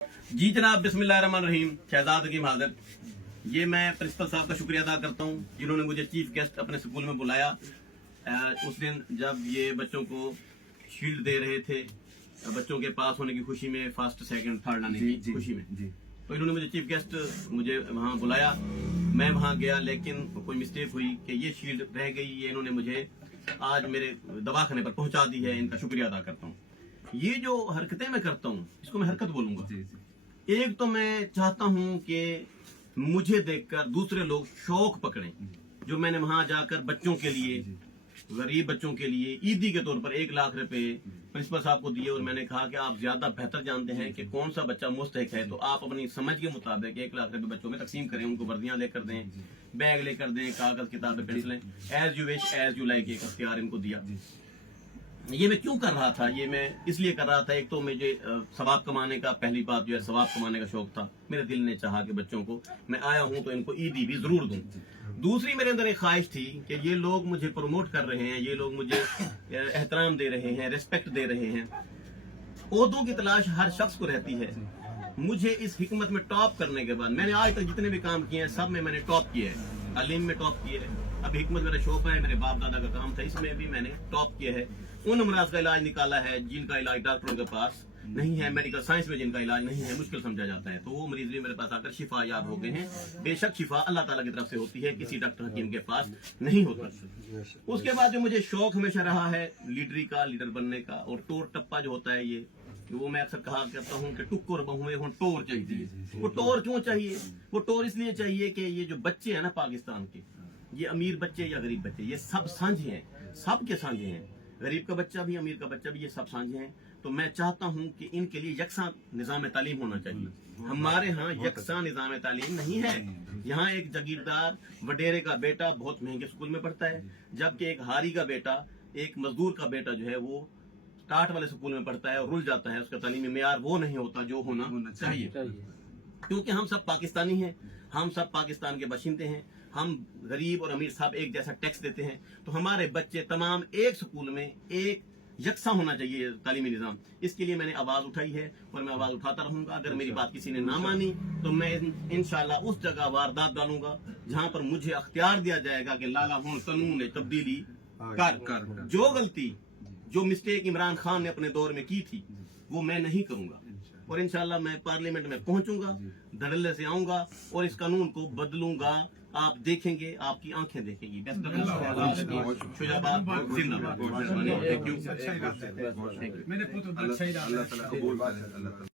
जी जनाब, बिस्मिल्लाहिर्रहमानिर्रहीम। शहजाद हकीम हाजिर। ये मैं प्रिंसिपल साहब का शुक्रिया अदा करता हूँ जिन्होंने मुझे चीफ गेस्ट अपने स्कूल में बुलाया। उस दिन जब ये बच्चों को शील्ड दे रहे थे, बच्चों के पास होने की खुशी में, फर्स्ट सेकंड थर्ड आने की खुशी में, तो इन्होंने मुझे चीफ गेस्ट मुझे वहाँ बुलाया। मैं वहाँ गया, लेकिन कोई मिस्टेक हुई कि ये शील्ड रह गई। ये इन्होंने मुझे आज मेरे दवाखाने पर पहुंचा दी है। इनका शुक्रिया अदा करता हूँ। ये जो हरकतें मैं करता हूँ इसको मैं हरकत बोलूंगा। एक तो मैं चाहता हूँ कि मुझे देखकर दूसरे लोग शौक पकड़ें। जो मैंने वहां जाकर बच्चों के लिए, गरीब बच्चों के लिए ईदी के तौर पर 1 लाख रुपए प्रिंसिपल साहब को दिए, और मैंने कहा कि आप ज्यादा बेहतर जानते हैं कि कौन सा बच्चा मुस्तहिक है, तो आप अपनी समझ के मुताबिक 1 लाख रुपए बच्चों में तकसीम करें। उनको वर्दियां लेकर दें, बैग लेकर दें, कागज किताबें पेंसिलें, as you wish as you like, एक अख्तियार इनको दिया। ये मैं क्यों कर रहा था? ये मैं इसलिए कर रहा था, एक तो मुझे सवाब कमाने का, पहली बात जो है सवाब कमाने का शौक था। मेरे दिल ने चाहा कि बच्चों को मैं आया हूं तो इनको ईदी भी जरूर दूं। दूसरी मेरे अंदर एक ख्वाहिश थी कि ये लोग मुझे प्रमोट कर रहे हैं, ये लोग मुझे एहतराम दे रहे हैं, रिस्पेक्ट दे रहे हैं। ओहदों की तलाश हर शख्स को रहती है। मुझे इस हिकमत में टॉप करने के बाद, मैंने आज तक जितने भी काम किए हैं सब में मैंने टॉप किया है। तालीम में टॉप किया है, अब हिकमत मेरा शौक है, मेरे बाप दादा का काम था, इसमें भी मैंने टॉप किया है। उन अमराज का इलाज निकाला है जिनका इलाज डॉक्टरों के पास नहीं है, मेडिकल साइंस में जिनका इलाज नहीं है, मुश्किल समझा जाता है, तो वो मरीज भी मेरे पास आकर शिफा याब हो गए हैं। बेशक शिफा अल्लाह ताला की तरफ से होती है, किसी डॉक्टर हकीम के पास नहीं होता। उसके बाद जो मुझे शौक हमेशा रहा है लीडरी का, लीडर बनने का, और टोर टप्पा जो होता है, ये वो मैं अक्सर कहा करता हूँ कि टुक्कर बहुए हों टोर चाहिए। वो टोर क्यों चाहिए? वो टोर इसलिए चाहिए कि ये जो बच्चे हैं ना पाकिस्तान के, ये अमीर बच्चे या गरीब बच्चे, ये सब साझे हैं, सबके साझे हैं। गरीब का बच्चा भी, अमीर का बच्चा भी, ये सब साझे हैं। तो मैं चाहता हूं कि इनके लिए यकसा निजाम तालीम होना चाहिए। हमारे यहाँ यकसा निजाम तालीम नहीं है। यहाँ एक जागीरदार वडेरे का बेटा बहुत महंगे स्कूल में पढ़ता है, जबकि एक हारी का बेटा, एक मजदूर का बेटा जो है वो टाट वाले स्कूल में पढ़ता है और रुल जाता है। उसका तालीमी मेयार वो नहीं होता जो होना चाहिए। क्योंकि हम सब पाकिस्तानी हैं, हम सब पाकिस्तान के बाशिंदे हैं, हम गरीब और अमीर सब एक जैसा टैक्स देते हैं, तो हमारे बच्चे तमाम एक स्कूल में एक यकसा होना चाहिए तालीमी निज़ाम। इसके लिए मैंने आवाज उठाई है और मैं आवाज उठाता रहूंगा। अगर मेरी बात किसी ने ना मानी तो मैं इंशाल्लाह उस जगह वारदात डालूंगा जहां पर मुझे अख्तियार दिया जाएगा कि लाला हूं कानून ने तब्दीली कर। जो गलती, जो मिस्टेक इमरान खान ने अपने दौर में की थी, वो मैं नहीं करूंगा। और इंशाल्लाह मैं पार्लियामेंट में पहुंचूंगा, धड़ल्ले से आऊंगा और इस कानून को बदलूंगा। आप देखेंगे, आपकी आंखें देखेंगी। शुजाबाद जिंदाबाद। मेरे पुत्र